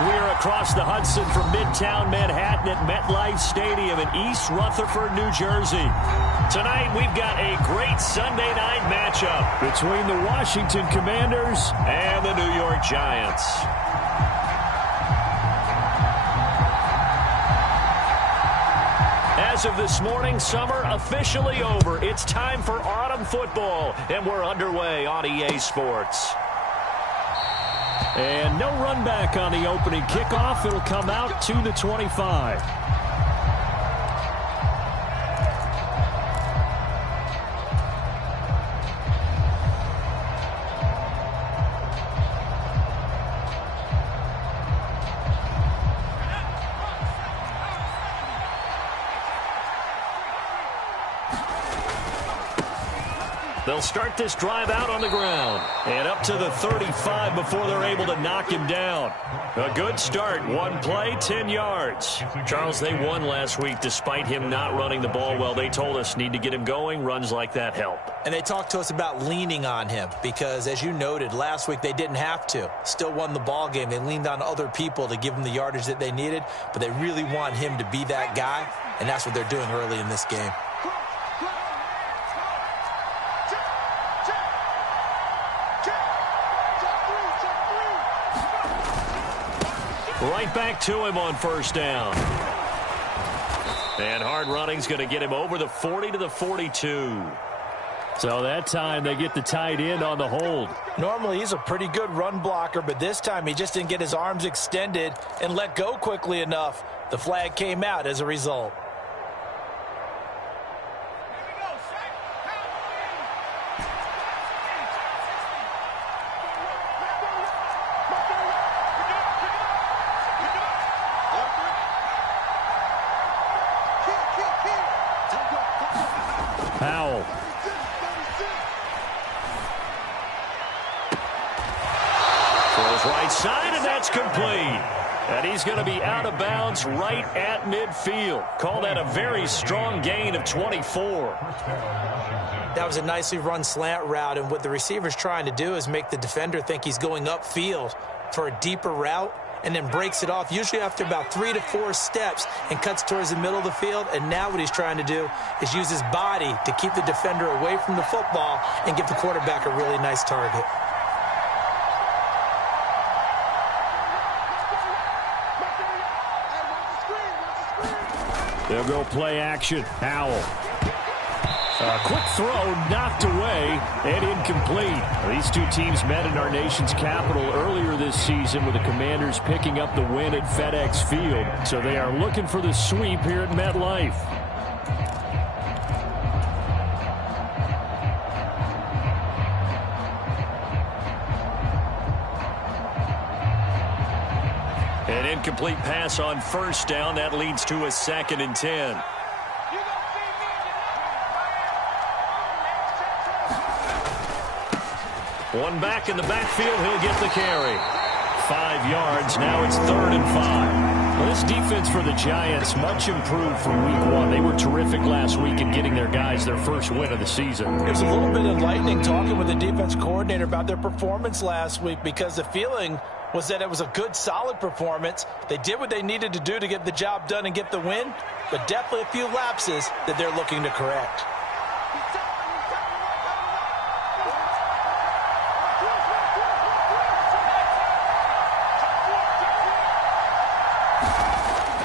We're across the Hudson from Midtown Manhattan at MetLife Stadium in East Rutherford, New Jersey. Tonight, we've got a great Sunday night matchup between the Washington Commanders and the New York Giants. As of this morning, summer officially over. It's time for autumn football, and we're underway on EA Sports. And no run back on the opening kickoff. It'll come out to the 25. They'll start this drive out on the ground and up to the 35 before they're able to knock him down. A good start. One play, 10 yards. Charles, they won last week despite him not running the ball well. They told us need to get him going. Runs like that help. And they talked to us about leaning on him because, as you noted, last week they didn't have to. Still won the ball game. They leaned on other people to give them the yardage that they needed, but they really want him to be that guy, and that's what they're doing early in this game. Right back to him on first down. And hard running's going to get him over the 40 to the 42. So that time they get the tight end on the hold. Normally he's a pretty good run blocker, but this time he just didn't get his arms extended and let go quickly enough. The flag came out as a result. Powell. Throws right side, and that's complete. And he's going to be out of bounds right at midfield. Call that a very strong gain of 24. That was a nicely run slant route, and what the receiver's trying to do is make the defender think he's going upfield for a deeper route, and then breaks it off, usually after about 3 to 4 steps, and cuts towards the middle of the field. And now what he's trying to do is use his body to keep the defender away from the football and give the quarterback a really nice target. They'll go play action. Powell. A quick throw knocked away and incomplete. These two teams met in our nation's capital earlier this season with the Commanders picking up the win at FedEx Field. So they are looking for the sweep here at MetLife. An incomplete pass on first down. That leads to a 2nd and 10. One back in the backfield, he'll get the carry. 5 yards, now it's 3rd and 5. Well, this defense for the Giants, much improved from week 1. They were terrific last week in getting their guys their first win of the season. It was a little bit enlightening talking with the defense coordinator about their performance last week, because the feeling was that it was a good, solid performance. They did what they needed to do to get the job done and get the win, but definitely a few lapses that they're looking to correct.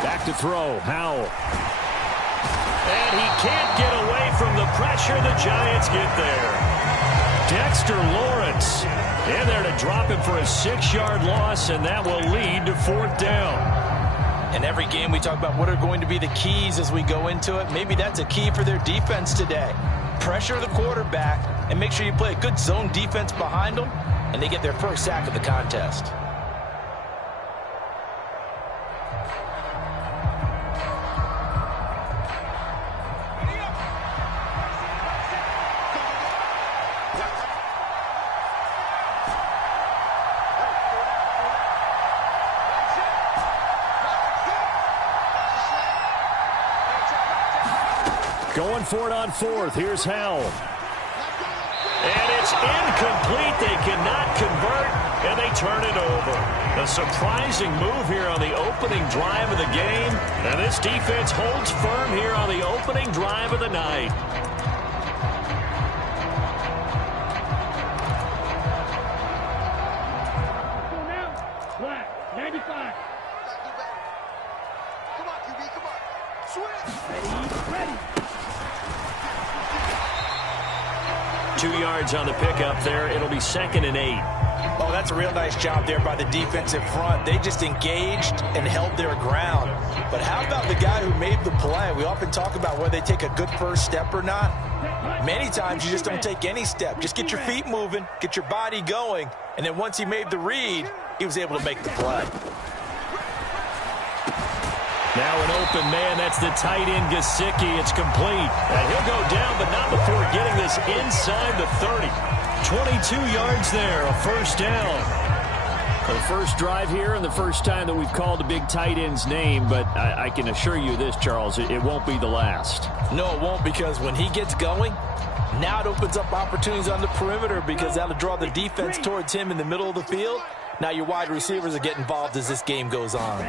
Back to throw, Howell. And he can't get away from the pressure. The Giants get there. Dexter Lawrence in there to drop him for a 6-yard loss, and that will lead to 4th down. In every game we talk about what are going to be the keys as we go into it. Maybe that's a key for their defense today. Pressure the quarterback and make sure you play a good zone defense behind them, and they get their first sack of the contest. Going for it on 4th. Here's Howell. And it's incomplete. They cannot convert. and they turn it over. A surprising move here on the opening drive of the game, and this defense holds firm here on the opening drive of the night. Black, 95. Come on, QB, come on. Switch. Ready. 2 yards on the pickup there. It'll be 2nd and 8. Oh, that's a real nice job there by the defensive front. They just engaged and held their ground. But how about the guy who made the play? We often talk about whether they take a good first step or not. Many times you just don't take any step. Just get your feet moving, get your body going, and then once he made the read, he was able to make the play. Now an open man, that's the tight end Gesicki. It's complete. And he'll go down, but not before getting this inside the 30. 22 yards there, a first down. The first drive here and the first time that we've called a big tight end's name, but I can assure you this, Charles, it won't be the last. No, it won't, because when he gets going, now it opens up opportunities on the perimeter because that'll draw the defense towards him in the middle of the field. Now your wide receivers will get involved as this game goes on.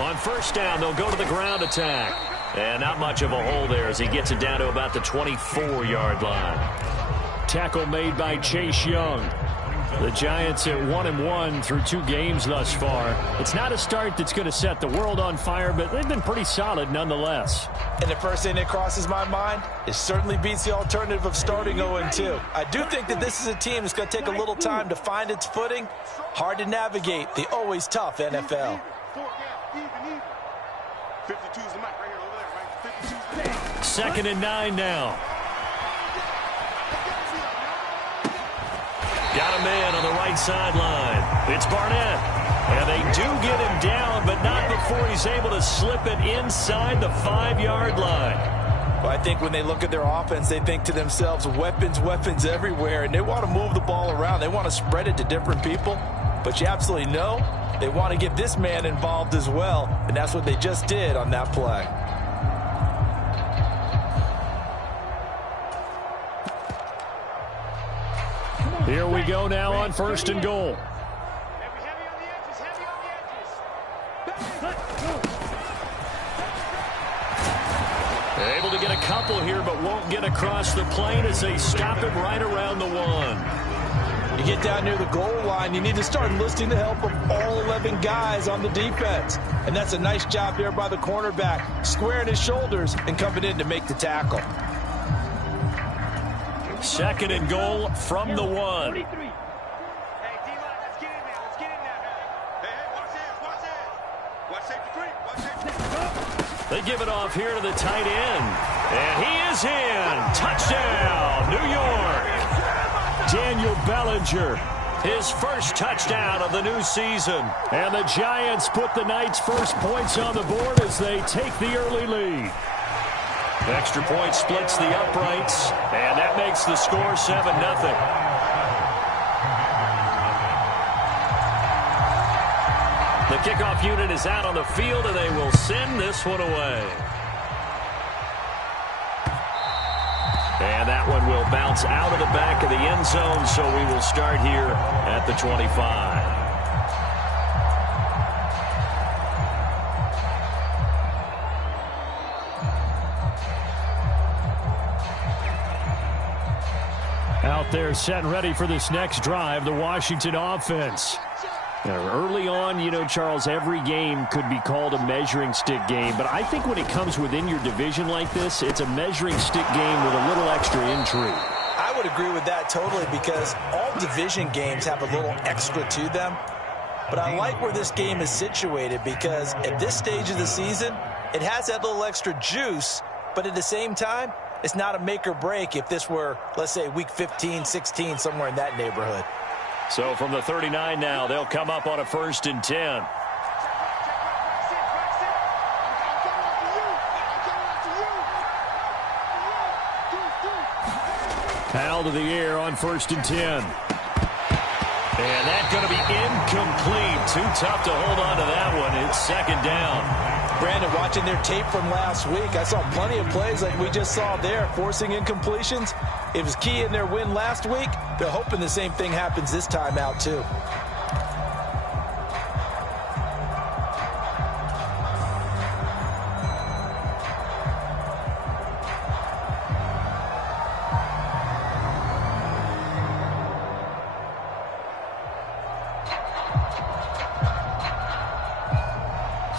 On first down, they'll go to the ground attack. And not much of a hole there as he gets it down to about the 24-yard line. Tackle made by Chase Young. The Giants at 1-1 through 2 games thus far. It's not a start that's going to set the world on fire, but they've been pretty solid nonetheless. And the first thing that crosses my mind, it certainly beats the alternative of starting 0-2. I do think that this is a team that's going to take a little time to find its footing. Hard to navigate the always tough NFL. 52's the mic right here, over there, right? 52's the mic. 2nd and 9 now. Got a man on the right sideline. It's Barnett. And they do get him down, but not before he's able to slip it inside the 5-yard line. Well, I think when they look at their offense, they think to themselves, weapons, weapons everywhere, and they want to move the ball around. They want to spread it to different people. But you absolutely know they want to get this man involved as well, and that's what they just did on that play. Here we go now on 1st and goal. Able to get a couple here, but won't get across the plane as they stop it right around the 1. You get down near the goal line, you need to start enlisting the help of all 11 guys on the defense. And that's a nice job there by the cornerback, squaring his shoulders and coming in to make the tackle. 2nd and goal from the 1. They give it off here to the tight end. And he is in. Touchdown, New York. Daniel Bellinger, his first touchdown of the new season. And the Giants put the night's first points on the board as they take the early lead. Extra point splits the uprights, and that makes the score 7-0. The kickoff unit is out on the field, and they will send this one away. And that one will bounce out of the back of the end zone, so we will start here at the 25. Out there set and ready for this next drive, the Washington offense. Now, early on, you know, Charles, every game could be called a measuring stick game. But I think when it comes within your division like this, it's a measuring stick game with a little extra intrigue. I would agree with that totally because all division games have a little extra to them. But I like where this game is situated because at this stage of the season, it has that little extra juice. But at the same time, it's not a make or break if this were, let's say, week 15, 16, somewhere in that neighborhood. So from the 39 now, they'll come up on a 1st and 10. Foul to the air on 1st and 10. And that's going to be incomplete. Too tough to hold on to that one. It's 2nd down. Brandon, watching their tape from last week, I saw plenty of plays like we just saw there, forcing incompletions. It was key in their win last week. They're hoping the same thing happens this time out, too.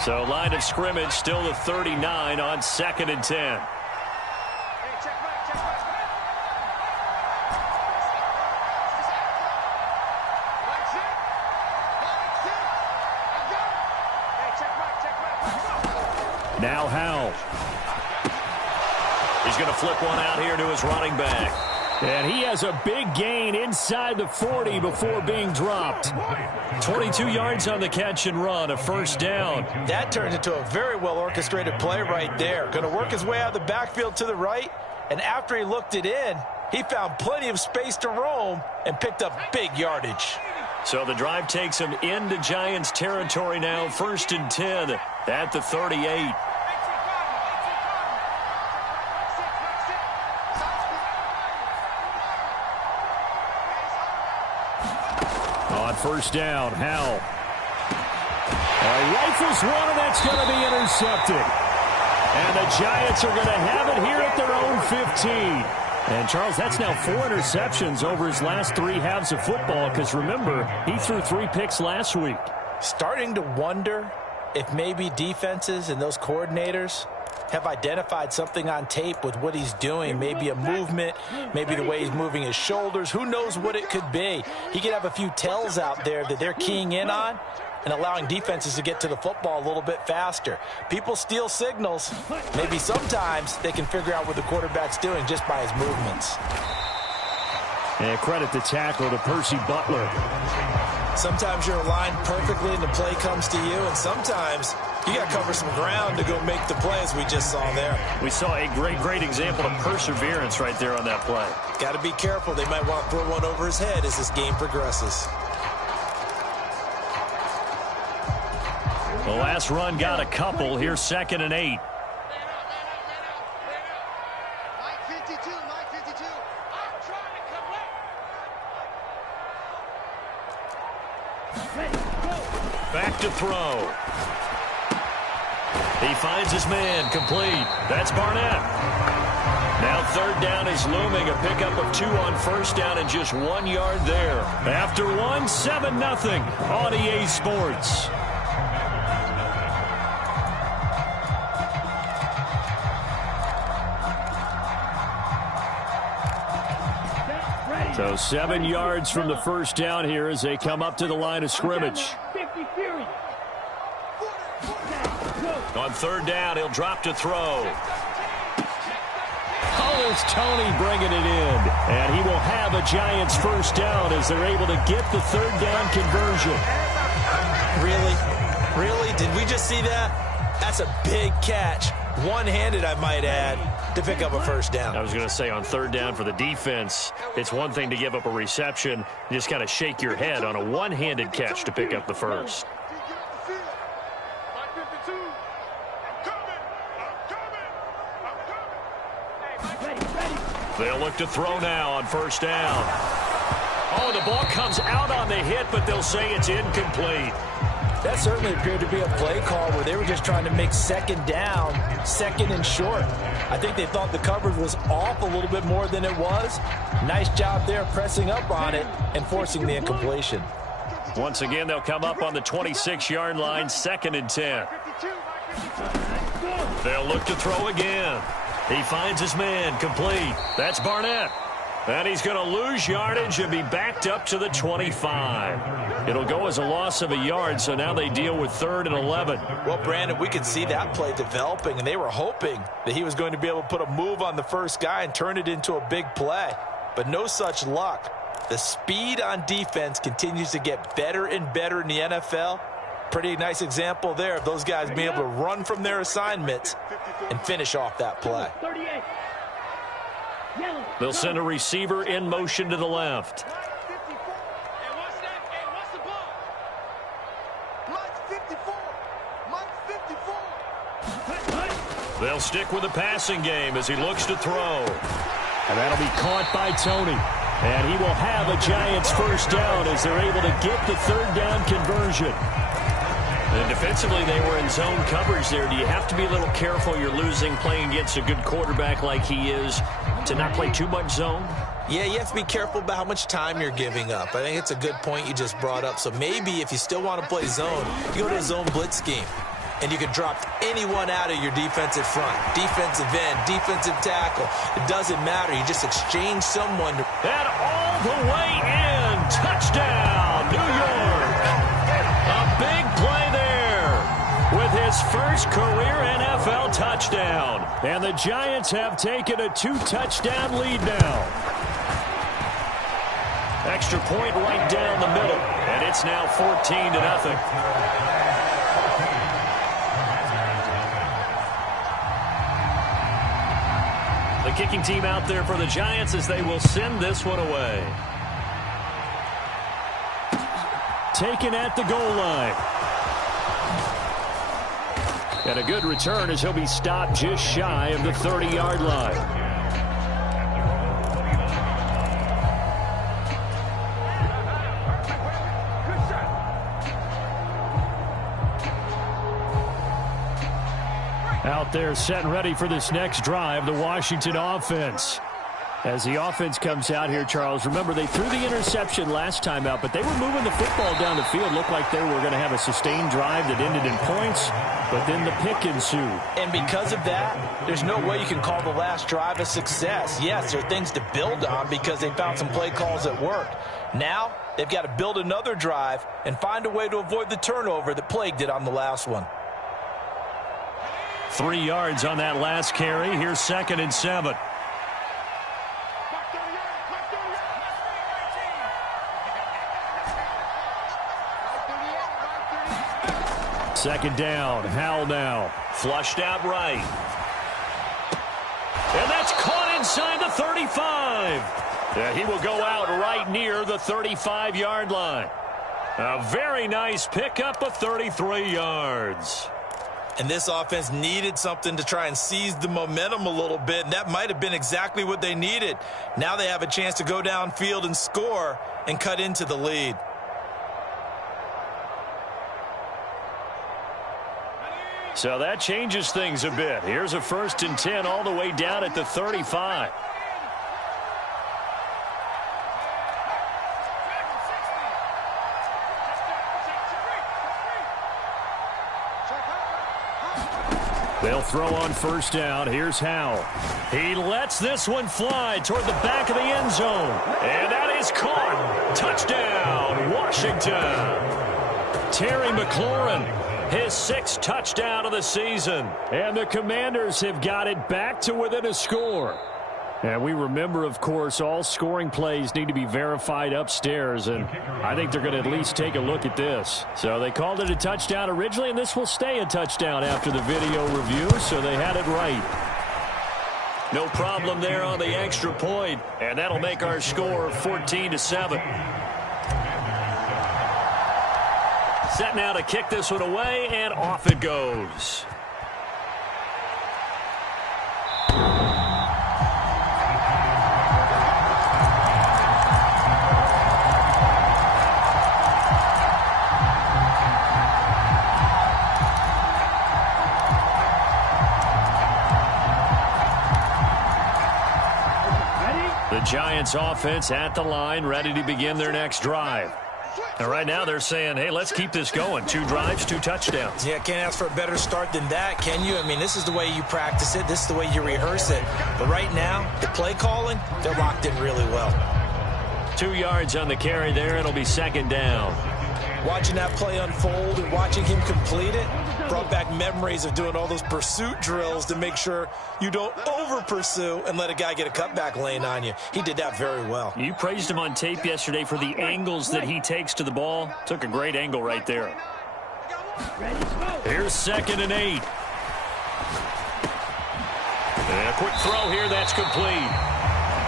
So line of scrimmage still the 39 on 2nd and 10. Now Howell. He's going to flip one out here to his running back. And he has a big gain inside the 40 before being dropped. 22 yards on the catch and run, a first down. That turns into a very well-orchestrated play right there. Going to work his way out of the backfield to the right, and after he looked it in, he found plenty of space to roam and picked up big yardage. So the drive takes him into Giants territory now, 1st and 10 at the 38. On first down, Howell. Rifles one, and that's going to be intercepted. And the Giants are going to have it here at their own 15. And, Charles, that's now 4 interceptions over his last 3 halves of football, because, remember, he threw 3 picks last week. Starting to wonder if maybe defenses and those coordinators have identified something on tape with what he's doing. Maybe a movement, maybe the way he's moving his shoulders. Who knows what it could be? He could have a few tells out there that they're keying in on and allowing defenses to get to the football a little bit faster. People steal signals. Maybe sometimes they can figure out what the quarterback's doing just by his movements. And credit the tackle to Percy Butler. Sometimes you're aligned perfectly and the play comes to you, and sometimes you got to cover some ground to go make the play, as we just saw there. We saw a great example of perseverance right there on that play. Got to be careful. They might want to throw one over his head as this game progresses. The last run got a couple. Here's 2nd and 8. Back to throw. He finds his man, complete. That's Barnett. Now 3rd down is looming. A pickup of 2 on first down and just 1 yard there. After 1, 7-0 on EA Sports. So 7 yards from the first down here as they come up to the line of scrimmage. On 3rd down, he'll drop to throw. Oh, there's Tony bringing it in. And he will have a Giants first down as they're able to get the 3rd down conversion. Really? Did we just see that? That's a big catch. One-handed, I might add, to pick up a first down. I was going to say on 3rd down for the defense, it's one thing to give up a reception. You just kind of shake your head on a one-handed catch to pick up the first. They'll look to throw now on first down. Oh, the ball comes out on the hit, but they'll say it's incomplete. That certainly appeared to be a play call where they were just trying to make 2nd down, 2nd and short. I think they thought the coverage was off a little bit more than it was. Nice job there pressing up on it and forcing the incompletion. Once again, they'll come up on the 26-yard line, 2nd and 10. They'll look to throw again. He finds his man, complete. That's Barnett. And he's going to lose yardage and be backed up to the 25. It'll go as a loss of a yard, so now they deal with 3rd and 11. Well, Brandon, we could see that play developing, and they were hoping that he was going to be able to put a move on the first guy and turn it into a big play. But no such luck. The speed on defense continues to get better and better in the NFL. Pretty nice example there of those guys being able to run from their assignments and finish off that play. They'll send a receiver in motion to the left. They'll stick with the passing game as he looks to throw. And that'll be caught by Tony. And he will have a Giants first down as they're able to get the third down conversion. And defensively, they were in zone coverage there. Do you have to be a little careful? You're losing playing against a good quarterback like he is to not play too much zone? Yeah, you have to be careful about how much time you're giving up. I think it's a good point you just brought up. So maybe if you still want to play zone, you go to a zone blitz scheme. And you can drop anyone out of your defensive front, defensive end, defensive tackle. It doesn't matter. You just exchange someone. And all the way in. Touchdown, New York. A big play there with his first career NFL touchdown. And the Giants have taken a 2-touchdown lead now. Extra point right down the middle. And it's now 14-0. The kicking team out there for the Giants as they will send this one away. Taken at the goal line. And a good return as he'll be stopped just shy of the 30-yard line. Out there set and ready for this next drive, the Washington offense. As the offense comes out here, Charles, remember they threw the interception last time out, but they were moving the football down the field. Looked like they were going to have a sustained drive that ended in points, but then the pick ensued. And because of that, there's no way you can call the last drive a success. Yes, there are things to build on because they found some play calls that worked. Now, they've got to build another drive and find a way to avoid the turnover that plagued it on the last one. 3 yards on that last carry. Here's 2nd and 7. Second down. Howell now. Flushed out right. And that's caught inside the 35. Yeah, he will go out right near the 35-yard line. A very nice pickup of 33 yards. And this offense needed something to try and seize the momentum a little bit, and that might have been exactly what they needed. Now they have a chance to go downfield and score and cut into the lead. So that changes things a bit. Here's a 1st and 10 all the way down at the 35. They'll throw on 1st down. Here's Howell. He lets this one fly toward the back of the end zone. And that is caught. Touchdown, Washington. Terry McLaurin, his 6th touchdown of the season. And the Commanders have got it back to within a score. And we remember, of course, all scoring plays need to be verified upstairs, and I think they're going to at least take a look at this. So they called it a touchdown originally, and this will stay a touchdown after the video review, so they had it right. No problem there on the extra point, and that'll make our score 14-7. Set now to kick this one away, and off it goes. The Giants offense at the line, ready to begin their next drive. And right now they're saying, hey, let's keep this going. 2 drives, 2 touchdowns. Yeah, can't ask for a better start than that, can you? I mean, this is the way you practice it. This is the way you rehearse it. But right now, the play calling, they're locked in really well. 2 yards on the carry there. It'll be 2nd down. Watching that play unfold and watching him complete it brought back memories of doing all those pursuit drills to make sure you don't over-pursue and let a guy get a cutback lane on you. He did that very well. You praised him on tape yesterday for the angles that he takes to the ball. Took a great angle right there. Here's 2nd and 8. And a quick throw here, that's complete.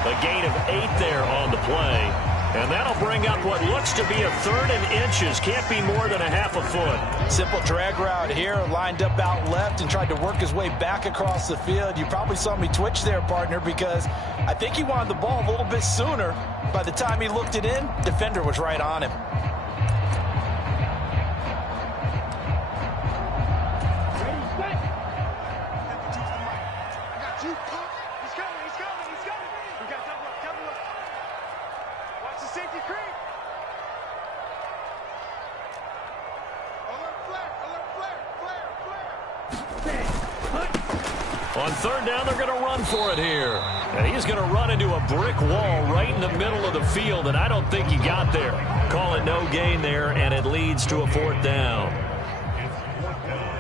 A gain of 8 there on the play. And that'll bring up what looks to be a 3rd and inches. Can't be more than a half a foot. Simple drag route here, lined up out left and tried to work his way back across the field. You probably saw me twitch there, partner, because I think he wanted the ball a little bit sooner. By the time he looked it in, defender was right on him. On 3rd down, they're going to run for it here. And he's going to run into a brick wall right in the middle of the field, and I don't think he got there. Call it no gain there, and it leads to a 4th down.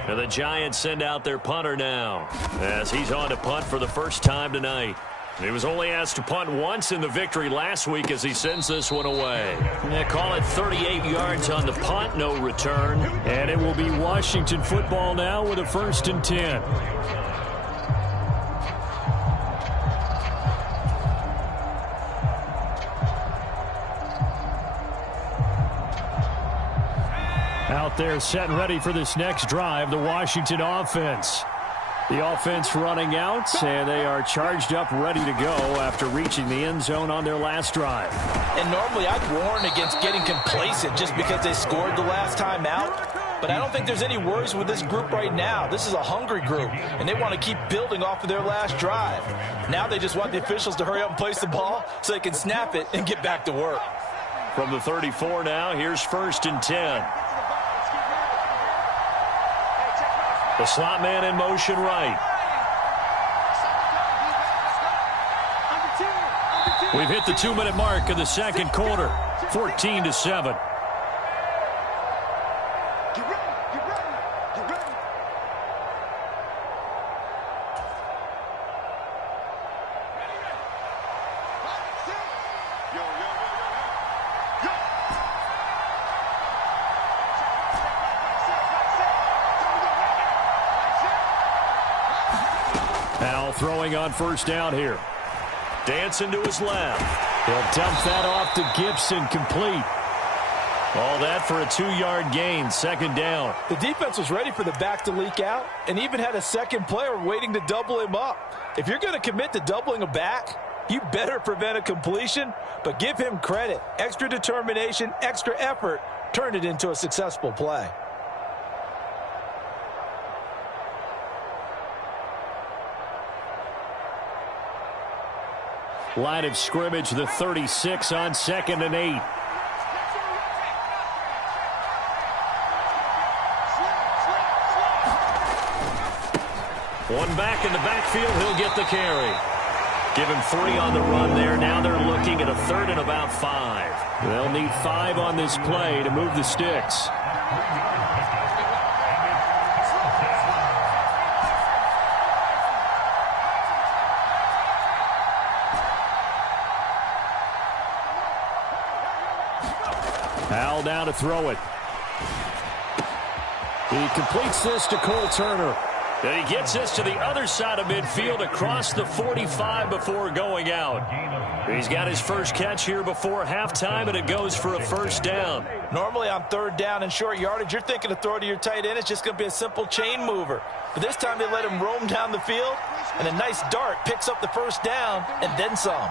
And the Giants send out their punter now, as he's on to punt for the first time tonight. He was only asked to punt once in the victory last week as he sends this one away. They call it 38 yards on the punt, no return. And it will be Washington football now with a 1st and 10. Out there set and ready for this next drive, the Washington offense. The offense running out, and they are charged up, ready to go after reaching the end zone on their last drive. And normally I'd warn against getting complacent just because they scored the last time out. But I don't think there's any worries with this group right now. This is a hungry group, and they want to keep building off of their last drive. Now they just want the officials to hurry up and place the ball so they can snap it and get back to work. From the 34 now, here's 1st and 10. The slot man in motion right. We've hit the 2-minute mark of the 2nd quarter, 14-7. Now throwing on 1st down here. Dancing to his left. He'll dump that off to Gibson, complete. All that for a 2-yard gain, 2nd down. The defense was ready for the back to leak out and even had a second player waiting to double him up. If you're going to commit to doubling a back, you better prevent a completion, but give him credit. Extra determination, extra effort, turned it into a successful play. Line of scrimmage, the 36 on 2nd and 8. One back in the backfield, he'll get the carry. Give him 3 on the run there. Now they're looking at a 3rd and about 5. They'll need 5 on this play to move the sticks. Powell down to throw it. He completes this to Cole Turner. And he gets this to the other side of midfield across the 45 before going out. He's got his first catch here before halftime, and it goes for a 1st down. Normally on 3rd down and short yardage, you're thinking to throw to your tight end. It's just going to be a simple chain mover. But this time they let him roam down the field, and a nice dart picks up the 1st down and then some.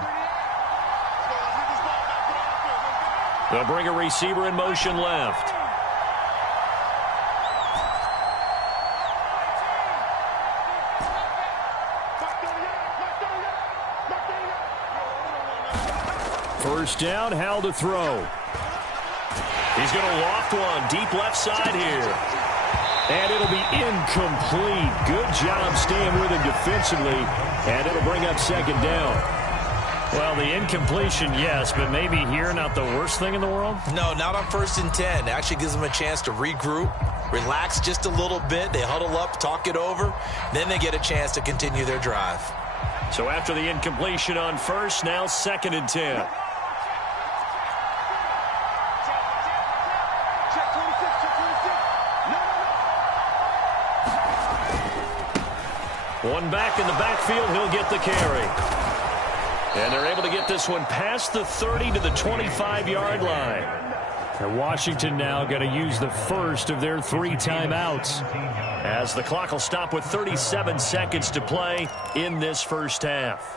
They'll bring a receiver in motion left. First down, Howell to throw. He's going to loft one deep left side here. And it'll be incomplete. Good job staying with him defensively. And it'll bring up 2nd down. Well, the incompletion, yes, but maybe here not the worst thing in the world? No, not on 1st and 10. It actually gives them a chance to regroup, relax just a little bit. They huddle up, talk it over. Then they get a chance to continue their drive. So after the incompletion on 1st, now 2nd and 10. One back in the backfield, he'll get the carry. And they're able to get this one past the 30 to the 25-yard line. And Washington now going to use the first of their 3 timeouts, as the clock will stop with 37 seconds to play in this first half.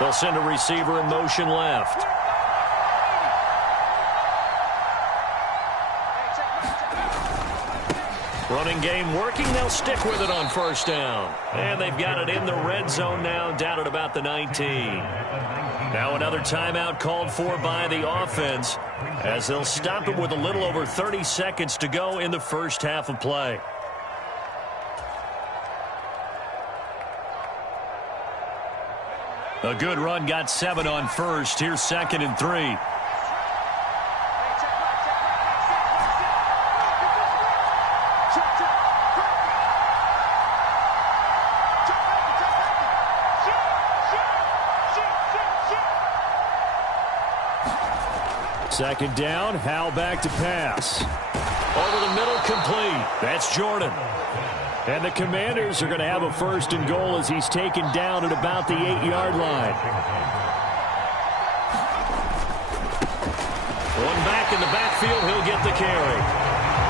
They'll send a receiver in motion left. Running game working. They'll stick with it on first down. And they've got it in the red zone now, down at about the 19. Now another timeout called for by the offense, as they'll stop it with a little over 30 seconds to go in the first half of play. A good run, got 7 on first. Here's 2nd and 3. Second down, Howell back to pass. Over the middle, complete. That's Jordan. And the Commanders are going to have a 1st and goal as he's taken down at about the 8-yard line. One back in the backfield, he'll get the carry.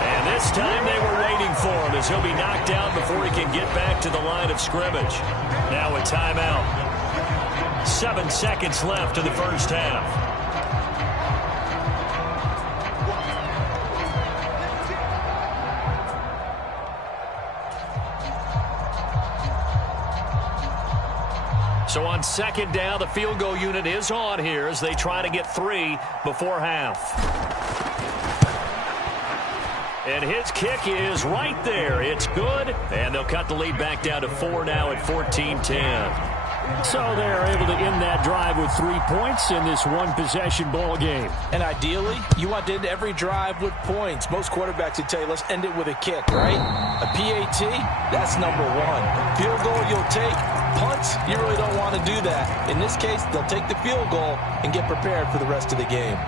And this time they were waiting for him, as he'll be knocked down before he can get back to the line of scrimmage. Now a timeout. 7 seconds left in the first half. So on second down, the field goal unit is on here as they try to get 3 before half. And his kick is right there. It's good, and they'll cut the lead back down to 4 now at 14-10. So they're able to end that drive with 3 points in this one-possession ball game. And ideally, you want to end every drive with points. Most quarterbacks would tell you, let's end it with a kick, right? A PAT, that's number 1. Field goal you'll take. Punts, you really don't want to do that. In this case, they'll take the field goal and get prepared for the rest of the game.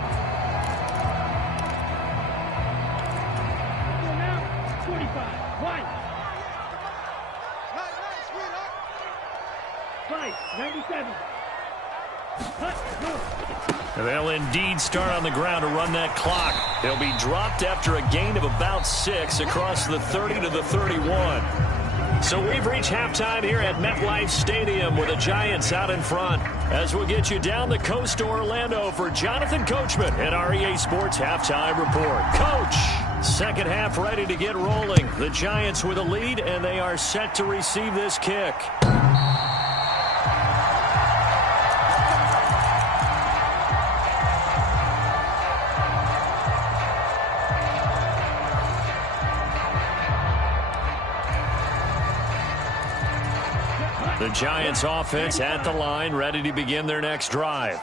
And they'll indeed start on the ground to run that clock. They'll be dropped after a gain of about 6 across the 30 to the 31. So we've reached halftime here at MetLife Stadium with the Giants out in front. As we'll get you down the coast to Orlando for Jonathan Coachman at our EA Sports Halftime Report. Coach, second half ready to get rolling. The Giants with a lead, and they are set to receive this kick. The Giants offense at the line, ready to begin their next drive.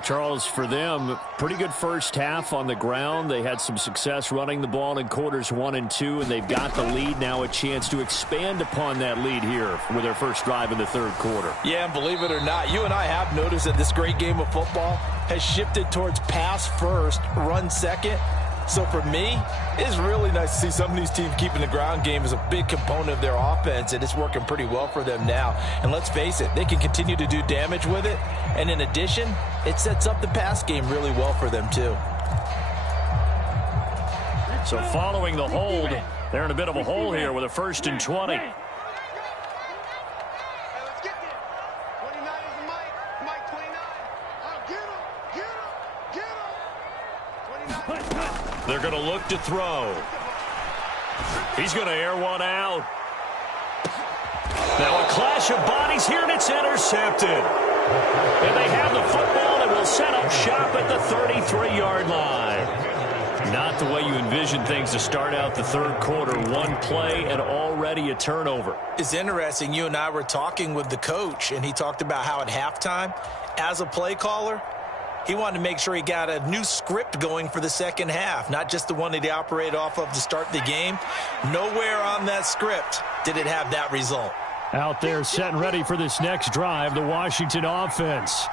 Charles, for them, pretty good first half on the ground. They had some success running the ball in quarters 1 and 2, and they've got the lead. Now a chance to expand upon that lead here with their first drive in the third quarter. Yeah, and believe it or not, you and I have noticed that this great game of football has shifted towards pass first, run second. So for me, it's really nice to see some of these teams keeping the ground game as a big component of their offense, and it's working pretty well for them now. And let's face it, they can continue to do damage with it. And in addition, it sets up the pass game really well for them too. So following the hold, they're in a bit of a hole here with a 1st and 20. They're going to look to throw. He's going to air one out. Now a clash of bodies here, and it's intercepted. And they have the football and will set up shop at the 33-yard line. Not the way you envision things to start out the third quarter. One play and already a turnover. It's interesting. You and I were talking with the coach, and he talked about how at halftime, as a play caller, He wanted to make sure he got a new script going for the second half, not just the one that he operated off of to start the game. Nowhere on that script did it have that result. Out there set and ready for this next drive, the Washington offense.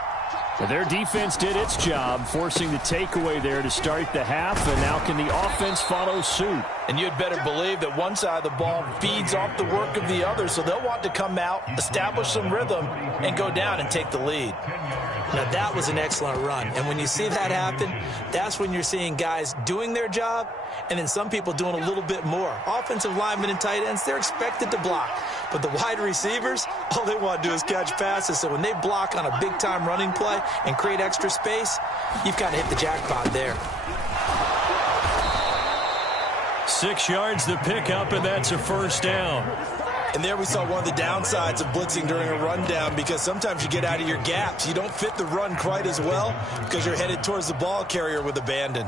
Their defense did its job, forcing the takeaway there to start the half, and now can the offense follow suit? And you'd better believe that one side of the ball feeds off the work of the other, so they'll want to come out, establish some rhythm, and go down and take the lead. Now, that was an excellent run, and when you see that happen, that's when you're seeing guys doing their job, and then some people doing a little bit more. Offensive linemen and tight ends, they're expected to block. But the wide receivers, all they want to do is catch passes. So when they block on a big-time running play and create extra space, you've kind of hit the jackpot there. 6 yards to pick up, and that's a first down. And there we saw one of the downsides of blitzing during a rundown, because sometimes you get out of your gaps. You don't fit the run quite as well because you're headed towards the ball carrier with abandon.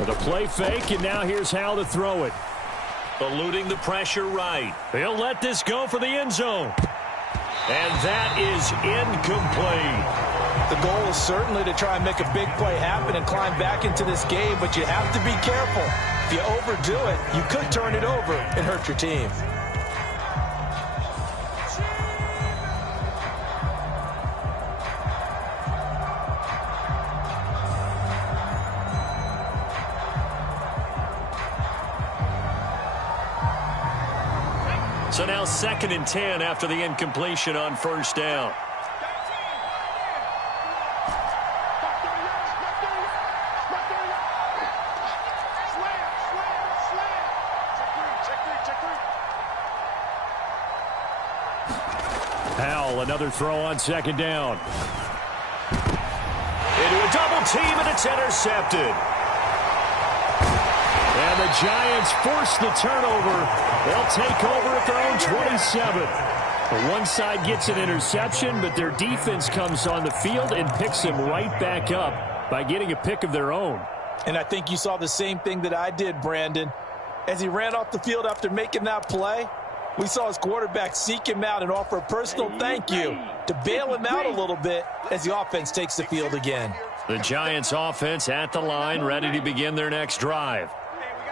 The play fake, and now here's Howell to throw it. Eluding the pressure right. He'll let this go for the end zone. And that is incomplete. The goal is certainly to try and make a big play happen and climb back into this game, but you have to be careful. If you overdo it, you could turn it over and hurt your team. So now 2nd and 10 after the incompletion on first down. Howell, another throw on 2nd down. Into a double team, and it's intercepted. And the Giants force the turnover. They'll take over at their own 27. One side gets an interception, but their defense comes on the field and picks them right back up by getting a pick of their own. And I think you saw the same thing that I did, Brandon. As he ran off the field after making that play, we saw his quarterback seek him out and offer a personal thank you to bail him out a little bit as the offense takes the field again. The Giants offense at the line, ready to begin their next drive.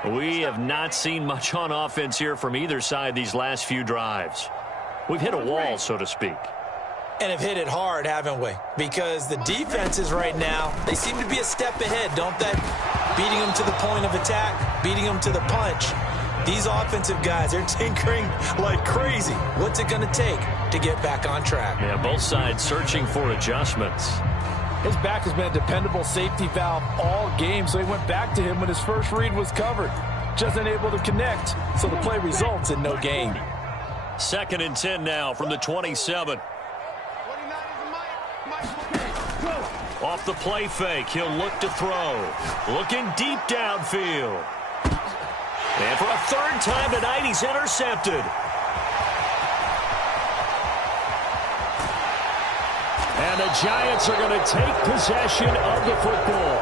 We have not seen much on offense here from either side these last few drives. We've hit a wall, so to speak. And have hit it hard, haven't we? Because the defenses right now, they seem to be a step ahead, don't they? Beating them to the point of attack, beating them to the punch. These offensive guys, they're tinkering like crazy. What's it going to take to get back on track? Yeah, both sides searching for adjustments. His back has been a dependable safety valve all game, so he went back to him when his first read was covered. Just unable to connect, so the play results in no gain. 2nd and 10 now from the 27. Off the play fake, he'll look to throw. Looking deep downfield. And for a 3rd time tonight, he's intercepted. And the Giants are going to take possession of the football.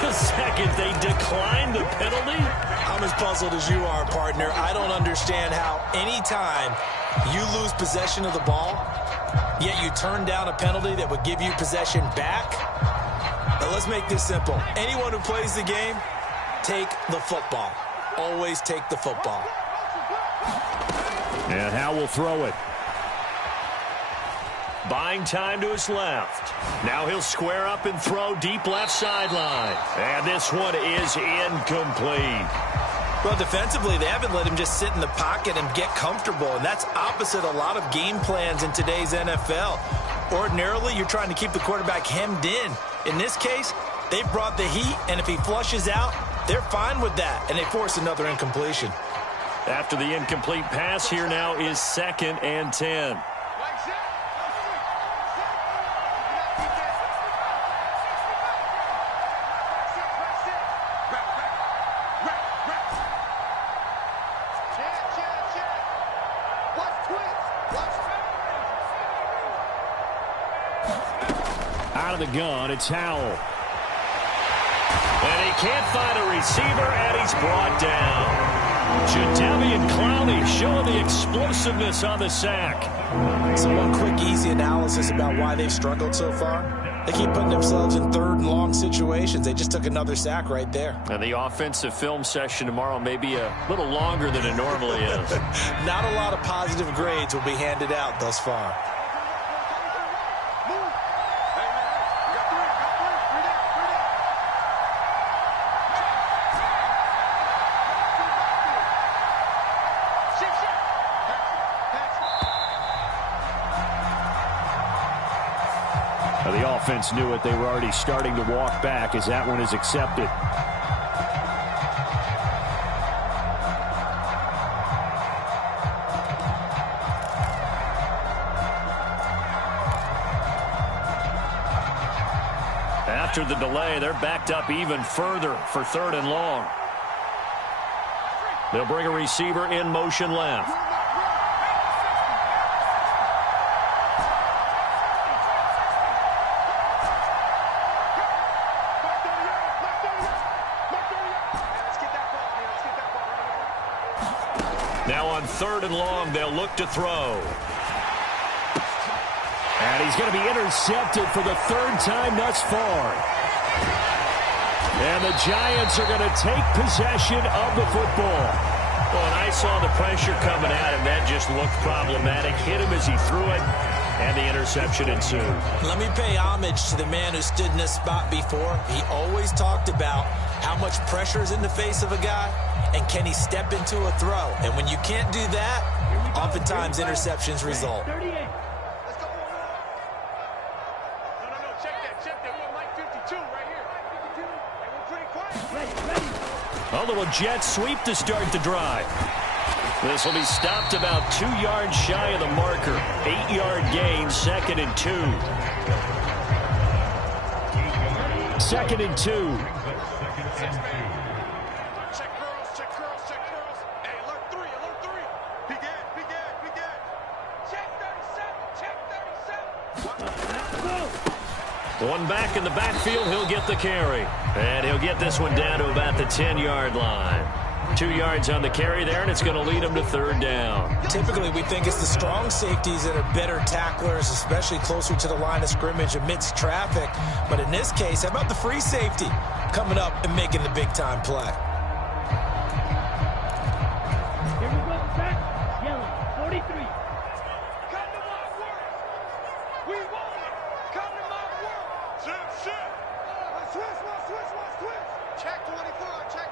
For a second, they declined the penalty. I'm as puzzled as you are, partner. I don't understand how any time you lose possession of the ball, yet you turn down a penalty that would give you possession back. Now, let's make this simple. Anyone who plays the game, take the football. Always take the football. And Howell will throw it. Buying time to his left. Now he'll square up and throw deep left sideline. And this one is incomplete. Well, defensively, they haven't let him just sit in the pocket and get comfortable, and that's opposite a lot of game plans in today's NFL. Ordinarily, you're trying to keep the quarterback hemmed in. In this case, they brought the heat, and if he flushes out, they're fine with that, and they force another incompletion. After the incomplete pass, here now is 2nd and 10. Out of the gun, it's Howell. And he can't find a receiver, and he's brought down. Jadeveon Clowney showing the explosiveness on the sack. So one quick, easy analysis about why they've struggled so far. They keep putting themselves in third and long situations. They just took another sack right there. And the offensive film session tomorrow may be a little longer than it normally is. Not a lot of positive grades will be handed out thus far. The offense knew it. They were already starting to walk back as that one is accepted. After the delay, they're backed up even further for 3rd and long. They'll bring a receiver in motion left. Now on 3rd and long, they'll look to throw. And he's going to be intercepted for the 3rd time thus far. And the Giants are going to take possession of the football. Well, and I saw the pressure coming at him. That just looked problematic. Hit him as he threw it, and the interception ensued. Let me pay homage to the man who stood in this spot before. He always talked about how much pressure is in the face of a guy, and can he step into a throw? And when you can't do that, oftentimes interceptions result. A little jet sweep to start the drive. This will be stopped about 2 yards shy of the marker. 8-yard gain, 2nd and 2. 2nd and 2. Check curls. Hey, alert 3. Peek in. Check 37. One back in the backfield, he'll get the carry. And he'll get this one down to about the 10-yard line. 2 yards on the carry there, and it's going to lead him to 3rd down. Typically, we think it's the strong safeties that are better tacklers, especially closer to the line of scrimmage amidst traffic. But in this case, how about the free safety coming up and making the big-time play? Here we go, back. Yellow, 43. Come to my work. We want it. Come to my work. Shit. Switch. Check 24. Check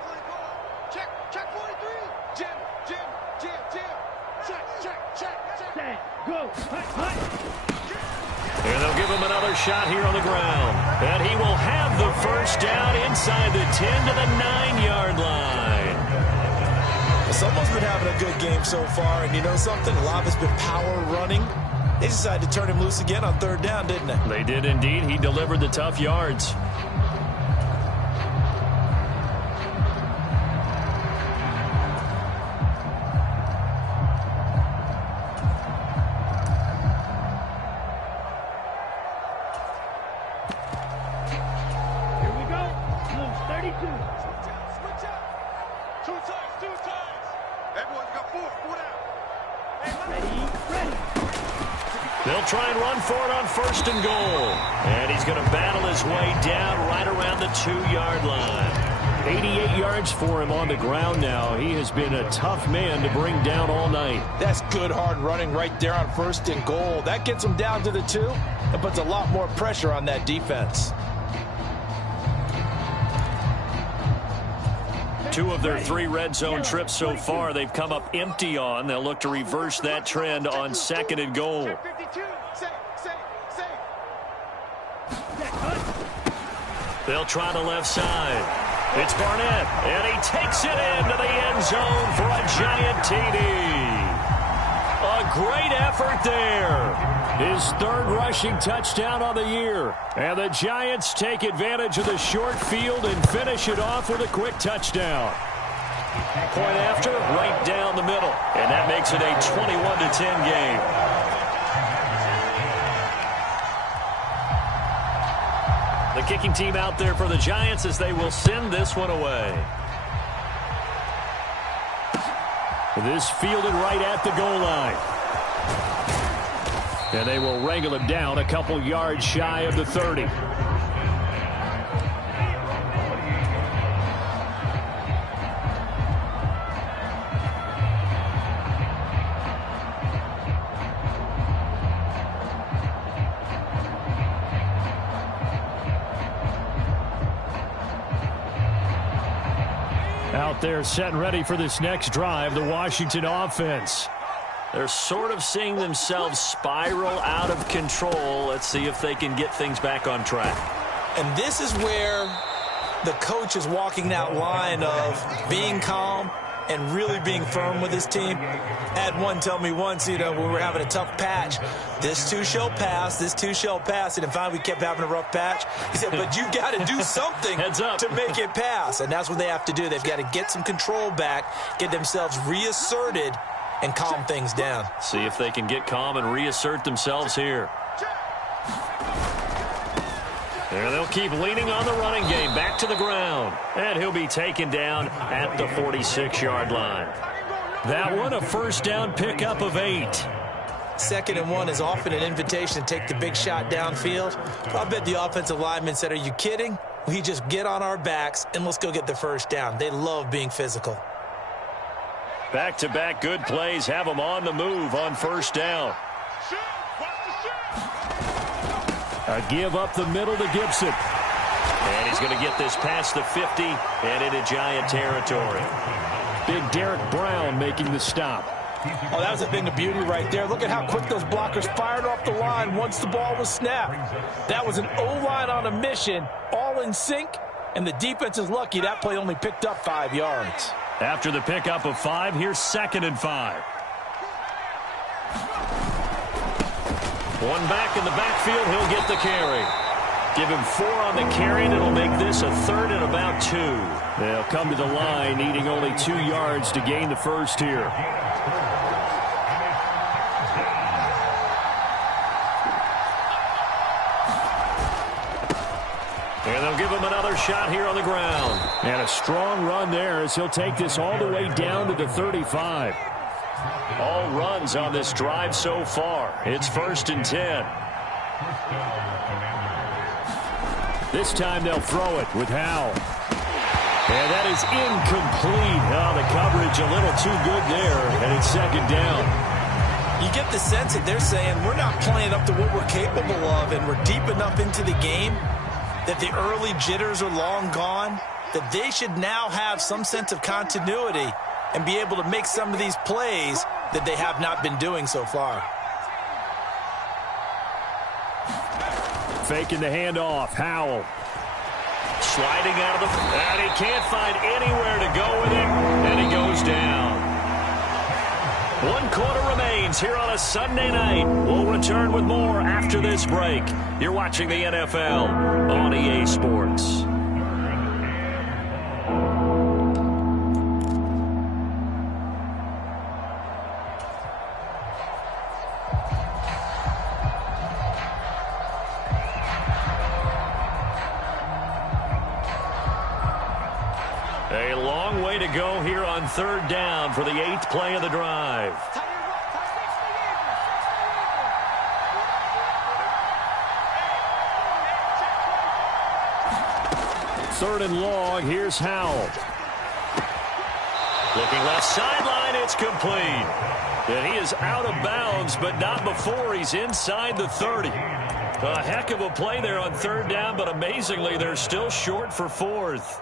43. Jim. Check. Stand, go, hut. And they'll give him another shot here on the ground. And he will have the 1st down inside the 10 to the 9-yard line. Someone's been having a good game so far, and you know something? A lot has been power running. They decided to turn him loose again on 3rd down, didn't they? They did indeed. He delivered the tough yards. Here we go. Blue 32. Switch out. Two times. Everyone's got 4 down. Ready. They'll try and run for it on 1st and goal. And he's going to battle his way down right around the 2-yard line. 88 yards for him on the ground now. He has been a tough man to bring down all night. That's good hard running right there on 1st and goal. That gets him down to the 2. That puts a lot more pressure on that defense. 2 of their 3 red zone trips so far, they've come up empty on. They'll look to reverse that trend on 2nd and goal. 52. Safe. They'll try the left side. It's Barnett, and he takes it into the end zone for a giant TD. A great effort there. His 3rd rushing touchdown on the year. And the Giants take advantage of the short field and finish it off with a quick touchdown. Point after, right down the middle. And that makes it a 21-10 game. kicking team out there for the Giants as they will send this one away. This fielded right at the goal line. And they will wrangle him down a couple yards shy of the 30. Out there set and ready for this next drive, the Washington offense. They're sort of seeing themselves spiral out of control. Let's see if they can get things back on track. And this is where the coach is walking that line of being calm and really being firm with his team. I had one tell me once, when we were having a tough patch, this too shall pass, this too shall pass. And finally we kept having a rough patch. He said, but you got to do something to make it pass. And that's what they have to do. They've got to get some control back, get themselves reasserted, and calm things down. See if they can get calm and reassert themselves here. There they'll keep leaning on the running game. Back to the ground. And he'll be taken down at the 46-yard line. That one a first down pickup of 8. 2nd and 1 is often an invitation to take the big shot downfield. I bet the offensive lineman said, are you kidding? We just get on our backs and let's go get the first down. They love being physical. Back-to-back good plays have them on the move on first down. A give up the middle to Gibson. And he's going to get this past the 50 and into Giant territory. Big Derek Brown making the stop. Oh, that was a thing of beauty right there. Look at how quick those blockers fired off the line once the ball was snapped. That was an O-line on a mission, all in sync, and the defense is lucky that play only picked up 5 yards. After the pickup of 5, here's 2nd and 5. One back in the backfield, he'll get the carry. Give him 4 on the carry, and it'll make this a 3rd and about 2. They'll come to the line, needing only 2 yards to gain the first here. And they'll give him another shot here on the ground. And a strong run there as he'll take this all the way down to the 35. All runs on this drive so far. It's 1st and 10. This time they'll throw it with Howell. And that is incomplete. Oh, the coverage a little too good there, and it's 2nd down. You get the sense that they're saying we're not playing up to what we're capable of, and we're deep enough into the game that the early jitters are long gone, that they should now have some sense of continuity and be able to make some of these plays that they have not been doing so far. Faking the handoff, Howell. Sliding out of the... And he can't find anywhere to go with it, and he goes down. 1 quarter remains here on a Sunday night. We'll return with more after this break. You're watching the NFL on EA Sports. A long way to go here on 3rd down for the 8th play of the drive. Third and long, here's Howell. Looking left sideline, it's complete. And he is out of bounds, but not before he's inside the 30. A heck of a play there on 3rd down, but amazingly, they're still short for 4th.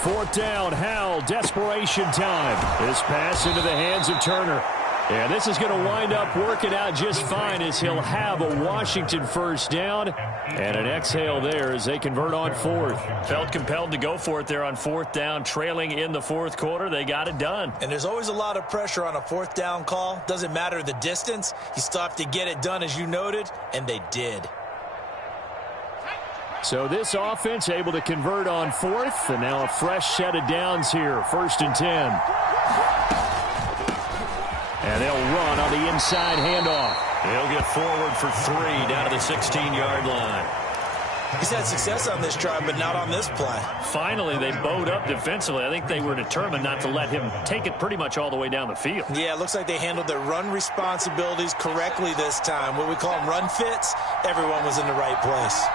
Fourth down, Howell, desperation time. This pass into the hands of Turner. And this is going to wind up working out just fine as he'll have a Washington first down and an exhale there as they convert on fourth. Felt compelled to go for it there on fourth down, trailing in the fourth quarter. They got it done. And there's always a lot of pressure on a fourth down call. Doesn't matter the distance. You still have to get it done, as you noted, and they did. So this offense able to convert on fourth, and now a fresh set of downs here, 1st and 10. And they'll run on the inside handoff. He'll get forward for 3 down to the 16-yard line. He's had success on this drive, but not on this play. Finally, they bowed up defensively. I think they were determined not to let him take it pretty much all the way down the field. Yeah, it looks like they handled their run responsibilities correctly this time. What we call them run fits, everyone was in the right place.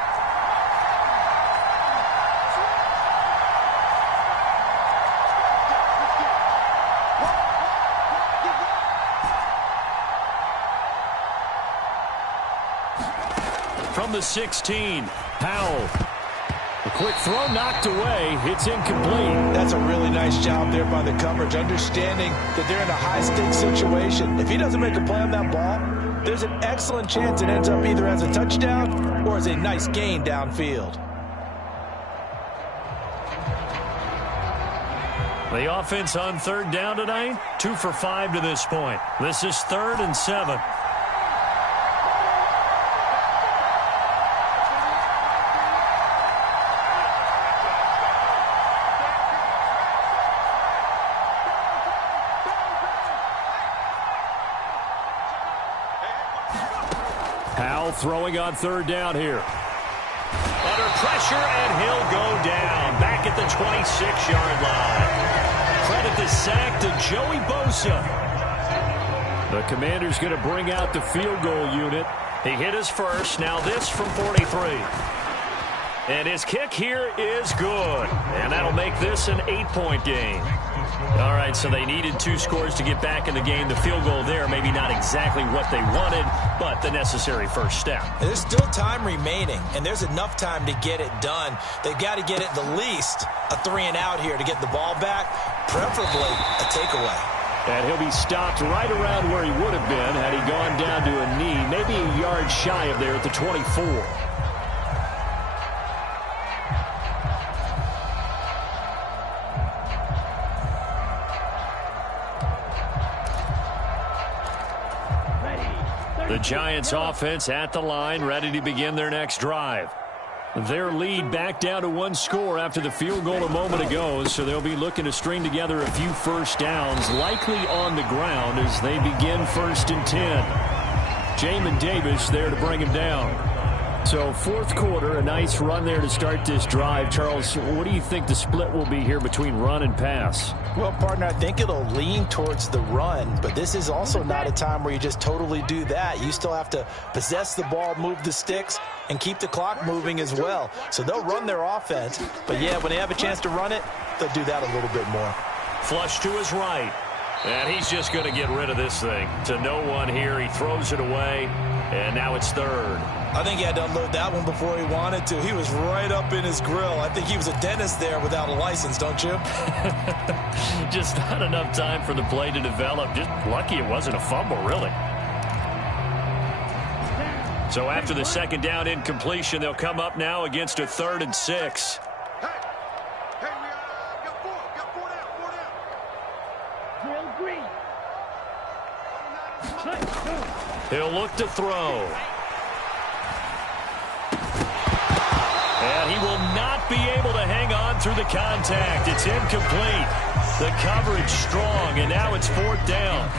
From the 16, Powell. A quick throw knocked away. It's incomplete. That's a really nice job there by the coverage, understanding that they're in a high-stakes situation. If he doesn't make a play on that ball, there's an excellent chance it ends up either as a touchdown or as a nice gain downfield. The offense on 3rd down tonight, 2 for 5 to this point. This is 3rd and 7. Throwing on 3rd down here. Under pressure, and he'll go down. Back at the 26-yard line. Credit the sack to Joey Bosa. The Commander's going to bring out the field goal unit. He hit his first. Now this from 43. And his kick here is good. And that'll make this an 8-point game. All right, so they needed 2 scores to get back in the game. The field goal there, maybe not exactly what they wanted, but the necessary first step. There's still time remaining, and there's enough time to get it done. They've got to get it the least a 3-and-out here to get the ball back, preferably a takeaway. And he'll be stopped right around where he would have been had he gone down to a knee, maybe a yard shy of there at the 24. The Giants offense at the line, ready to begin their next drive. Their lead back down to 1 score after the field goal a moment ago, so they'll be looking to string together a few first downs, likely on the ground as they begin 1st and 10. Jamin Davis there to bring him down. So 4th quarter, a nice run there to start this drive. Charles, what do you think the split will be here between run and pass? Well, partner, I think it'll lean towards the run, but this is also not a time where you just totally do that. You still have to possess the ball, move the sticks, and keep the clock moving as well. So they'll run their offense, but yeah, when they have a chance to run it, they'll do that a little bit more. Flush to his right. And he's just going to get rid of this thing. To no one here. He throws it away, and now it's 3rd. I think he had to unload that one before he wanted to. He was right up in his grill. I think he was a dentist there without a license, don't you? Just not enough time for the play to develop. Just lucky it wasn't a fumble, really. So after the 2nd down incompletion, they'll come up now against a 3rd and 6. Hey, we got 4 down. Drill green. He'll look to throw. And he will not be able to hang on through the contact. It's incomplete. The coverage strong, and now it's 4th down.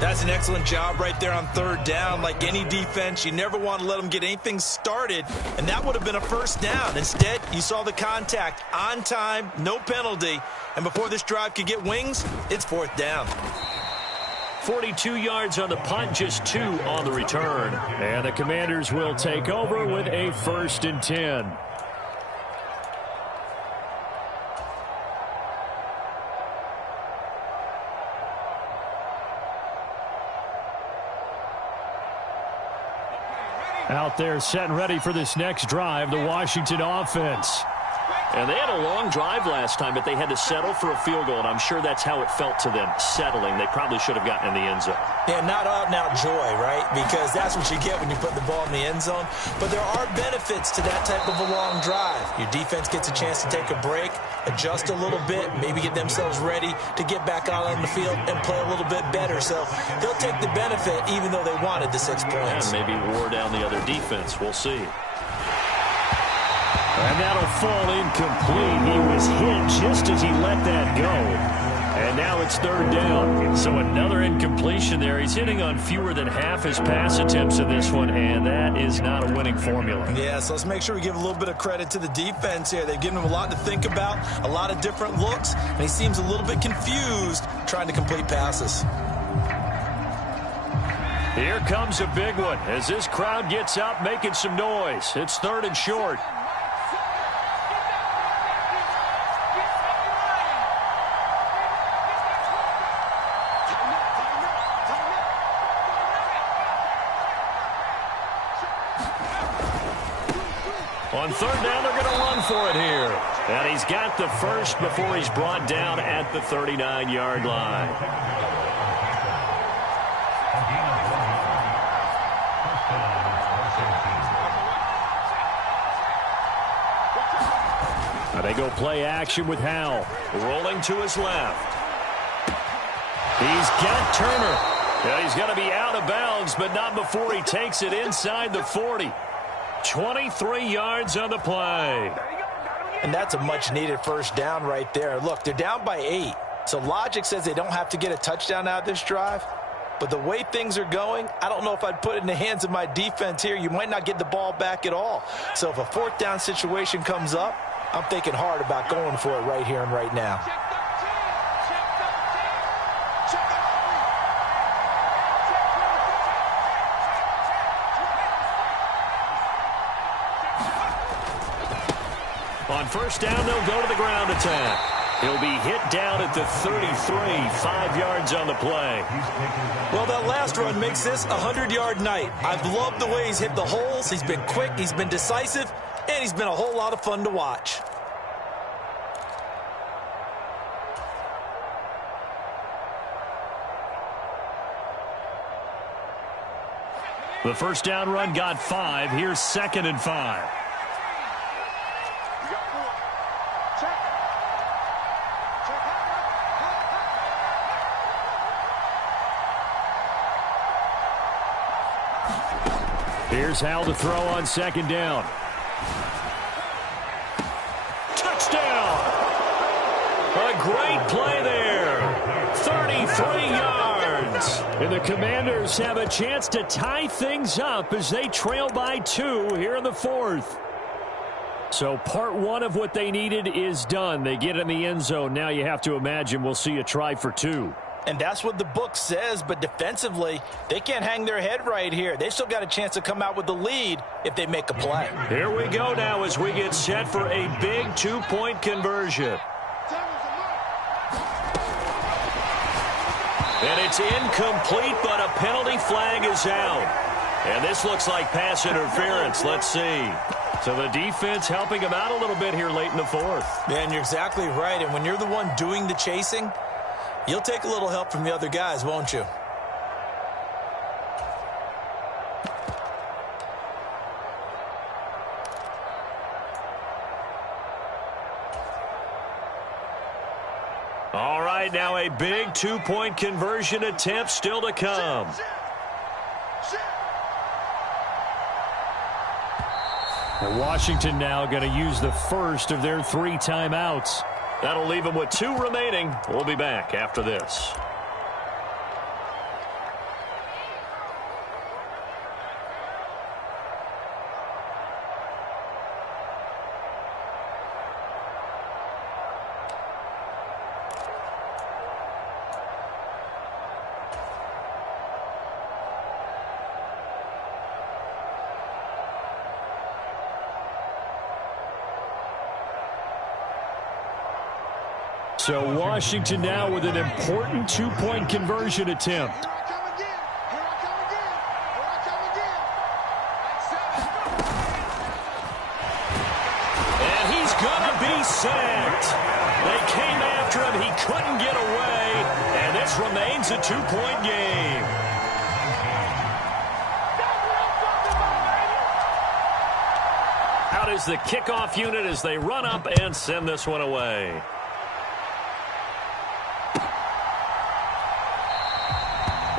That's an excellent job right there on 3rd down. Like any defense, you never want to let them get anything started, and that would have been a 1st down. Instead, you saw the contact on time, no penalty, and before this drive could get wings, it's 4th down. 42 yards on the punt, just 2 on the return. And the Commanders will take over with a 1st and 10. Out there set and ready for this next drive, the Washington offense. And they had a long drive last time, but they had to settle for a field goal, and I'm sure that's how it felt to them, settling. They probably should have gotten in the end zone. Yeah, not out-and-out joy, right? Because that's what you get when you put the ball in the end zone. But there are benefits to that type of a long drive. Your defense gets a chance to take a break, adjust a little bit, maybe get themselves ready to get back out on the field and play a little bit better. So they'll take the benefit even though they wanted the 6 points. And maybe wore down the other defense. We'll see. And that'll fall incomplete. He was hit just as he let that go. And now it's 3rd down. So another incompletion there. He's hitting on fewer than half his pass attempts in this one, and that is not a winning formula. Yeah, so let's make sure we give a little bit of credit to the defense here. They've given him a lot to think about, a lot of different looks, and he seems a little bit confused trying to complete passes. Here comes a big one as this crowd gets out making some noise. It's 3rd and short. On 3rd down, they're going to run for it here. And he's got the first before he's brought down at the 39-yard line. Now they go play action with Howell. Rolling to his left. He's got Turner. Yeah, he's going to be out of bounds, but not before he takes it inside the 40. 23 yards on the play. And that's a much-needed first down right there. Look, they're down by 8. So logic says they don't have to get a touchdown out of this drive. But the way things are going, I don't know if I'd put it in the hands of my defense here. You might not get the ball back at all. So if a 4th down situation comes up, I'm thinking hard about going for it right here and right now. On 1st down, they'll go to the ground attack. He'll be hit down at the 33, 5 yards on the play. Well, that last run makes this a 100-yard night. I've loved the way he's hit the holes. He's been quick, he's been decisive, and he's been a whole lot of fun to watch. The 1st down run got 5. Here's 2nd and 5. Here's Howell to throw on 2nd down. Touchdown! A great play there. 33 yards. And the Commanders have a chance to tie things up as they trail by 2 here in the 4th. So part 1 of what they needed is done. They get in the end zone. Now you have to imagine we'll see a try for 2. And that's what the book says, but defensively, they can't hang their head right here. They've still got a chance to come out with the lead if they make a play. Here we go now as we get set for a big 2-point conversion. And it's incomplete, but a penalty flag is out. And this looks like pass interference. Let's see. So the defense helping him out a little bit here late in the 4th. Man, you're exactly right. And when you're the one doing the chasing, you'll take a little help from the other guys, won't you? All right, now a big 2-point conversion attempt still to come. And Washington now going to use the first of their 3 timeouts. That'll leave them with 2 remaining. We'll be back after this. So Washington now with an important 2-point conversion attempt. And he's gonna be sacked. They came after him. He couldn't get away, and this remains a 2-point game. Out is the kickoff unit as they run up and send this one away.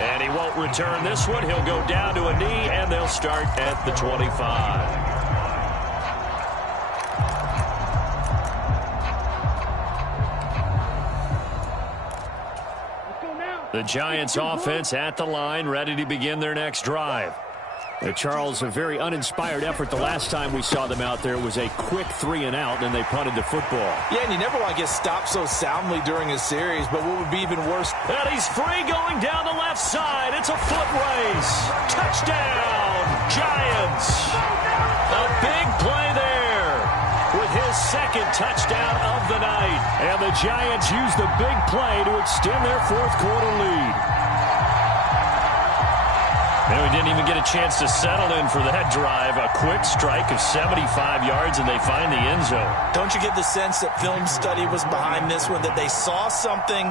And he won't return this one. He'll go down to a knee, and they'll start at the 25. The Giants offense at the line, ready to begin their next drive. Charles, a very uninspired effort the last time we saw them out there. It was a quick 3-and-out, and they punted the football. Yeah, and you never want to get stopped so soundly during a series, but what would be even worse? And he's free going down the left side. It's a foot race. Touchdown, Giants. A big play there with his second touchdown of the night. And the Giants use the big play to extend their fourth-quarter lead. And we didn't even get a chance to settle in for that drive. A quick strike of 75 yards, and they find the end zone. Don't you get the sense that film study was behind this one, that they saw something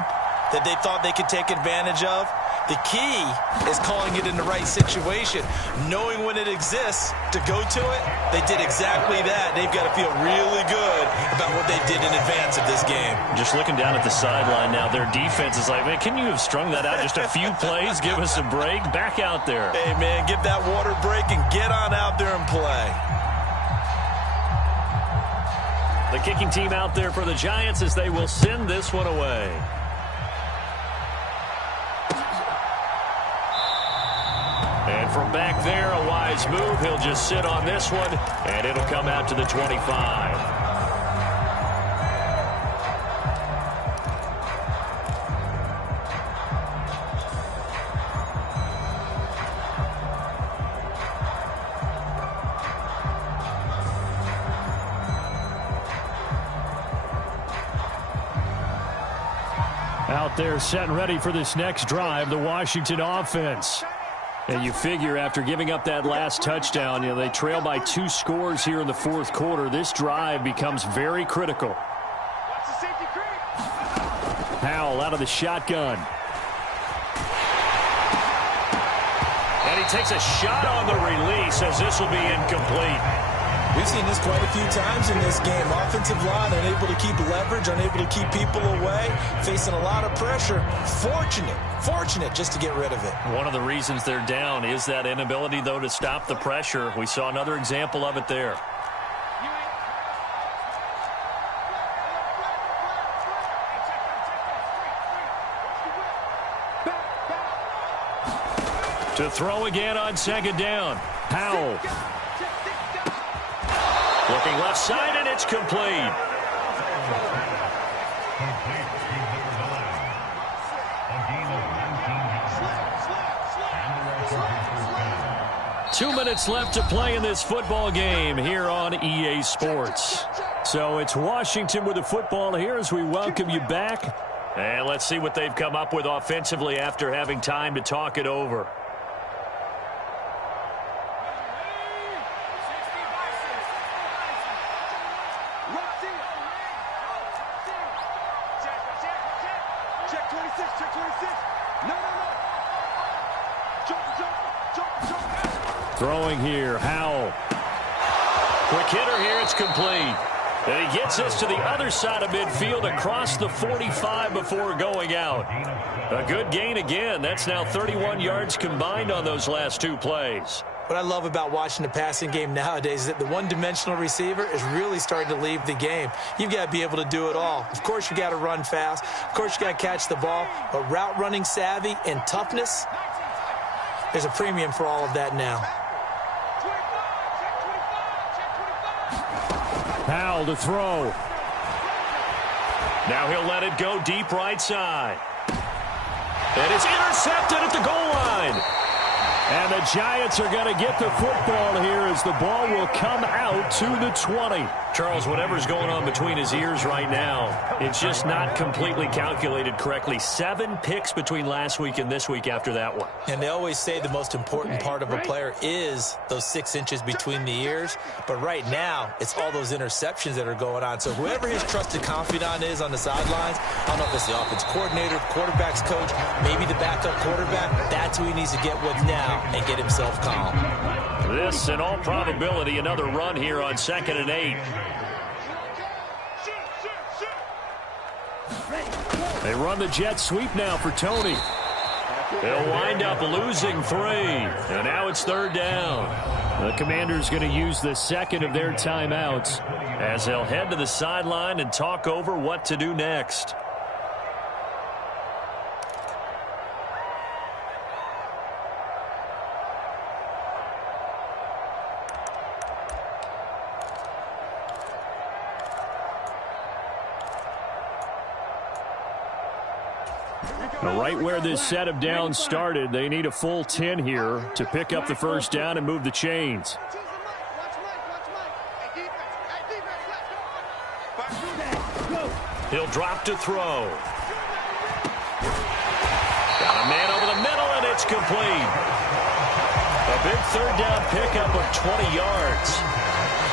that they thought they could take advantage of? The key is calling it in the right situation, knowing when it exists to go to it. They did exactly that. They've got to feel really good about what they did in advance of this game. Just looking down at the sideline now, their defense is like, man, can you have strung that out just a few plays? Give us a break. Back out there. Hey, man, give that water break and get on out there and play. The kicking team out there for the Giants as they will send this one away. And from back there, a wise move. He'll just sit on this one, and it'll come out to the 25. Out there set and ready for this next drive, the Washington offense. And you figure after giving up that last touchdown, they trail by 2 scores here in the fourth quarter. This drive becomes very critical. Howell out of the shotgun. And he takes a shot on the release as this will be incomplete. We've seen this quite a few times in this game. Offensive line unable to keep leverage, unable to keep people away, facing a lot of pressure. Fortunate just to get rid of it. One of the reasons they're down is that inability, though, to stop the pressure. We saw another example of it there. To throw again on second down. Howell. Looking left side, and it's complete. Two minutes left to play in this football game here on EA Sports. So it's Washington with the football here as we welcome you back. And let's see what they've come up with offensively after having time to talk it over. Throwing here, Howell. Quick hitter here, it's complete. And he gets us to the other side of midfield across the 45 before going out. A good gain again. That's now 31 yards combined on those last 2 plays. What I love about watching the passing game nowadays is that the one-dimensional receiver is really starting to leave the game. You've got to be able to do it all. Of course, you got to run fast. Of course, you got to catch the ball. But route running savvy and toughness, there's a premium for all of that now. Howell to throw. Now he'll let it go deep right side. And it's intercepted at the goal line. And the Giants are going to get the football here as the ball will come out to the 20. Charles, whatever's going on between his ears right now, it's just not completely calculated correctly. 7 picks between last week and this week after that one. And they always say the most important part of a player is those 6 inches between the ears. But right now, it's all those interceptions that are going on. So whoever his trusted confidant is on the sidelines, I don't know if it's the offense coordinator, quarterback's coach, maybe the backup quarterback, that's who he needs to get with now and get himself calm. This, in all probability, another run here on 2nd and 8. They run the jet sweep now for Tony. They'll wind up losing 3. And now it's 3rd down. The Commanders going to use the second of their timeouts as they'll head to the sideline and talk over what to do next. Right where this set of downs started, they need a full 10 here to pick up the first down and move the chains. He'll drop to throw. Got a man over the middle, and it's complete. A big 3rd down pickup of 20 yards.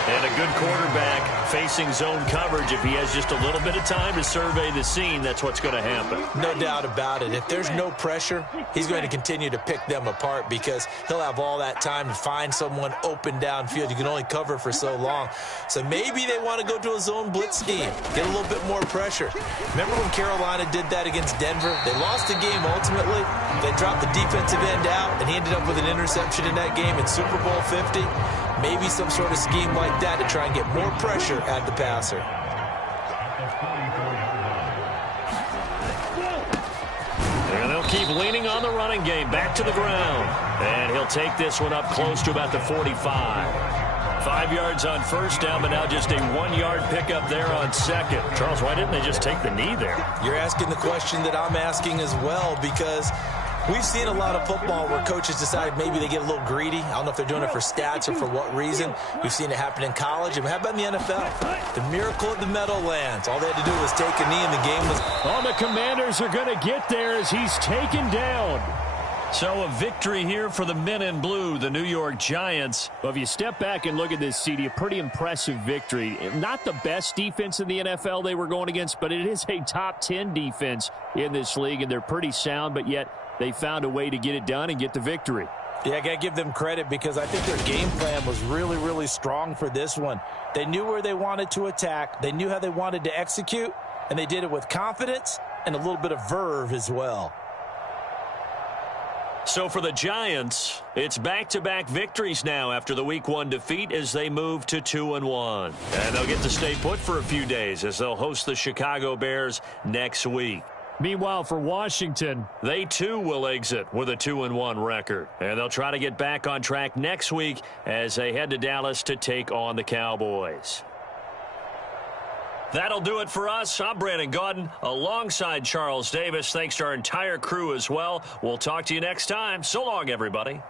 And a good quarterback facing zone coverage. If he has just a little bit of time to survey the scene, that's what's going to happen. No doubt about it. If there's no pressure, he's going to continue to pick them apart because he'll have all that time to find someone open downfield. You can only cover for so long. So maybe they want to go to a zone blitz scheme, get a little bit more pressure. Remember when Carolina did that against Denver? They lost the game ultimately. They dropped the defensive end out, and he ended up with an interception in that game in Super Bowl 50. Maybe some sort of scheme like that to try and get more pressure at the passer. And they'll keep leaning on the running game. Back to the ground. And he'll take this one up close to about the 45. 5 yards on first down, but now just a 1-yard pickup there on second. Charles, why didn't they just take the knee there? You're asking the question that I'm asking as well, because we've seen a lot of football where coaches decide maybe they get a little greedy. I don't know if they're doing it for stats or for what reason. We've seen it happen in college. And how about in the NFL? The miracle of the Meadowlands. All they had to do was take a knee and the game was... Oh, the Commanders are going to get there as he's taken down. So a victory here for the men in blue, the New York Giants. Well, if you step back and look at this, CD, a pretty impressive victory. Not the best defense in the NFL they were going against, but it is a top 10 defense in this league, and they're pretty sound, but yet they found a way to get it done and get the victory. Yeah, I got to give them credit because I think their game plan was really, really strong for this one. They knew where they wanted to attack. They knew how they wanted to execute, and they did it with confidence and a little bit of verve as well. So for the Giants, it's back-to-back victories now after the Week 1 defeat as they move to 2-1. And they'll get to stay put for a few days as they'll host the Chicago Bears next week. Meanwhile, for Washington, they too will exit with a 2-1 record. And they'll try to get back on track next week as they head to Dallas to take on the Cowboys. That'll do it for us. I'm Brandon Gaudin alongside Charles Davis. Thanks to our entire crew as well. We'll talk to you next time. So long, everybody.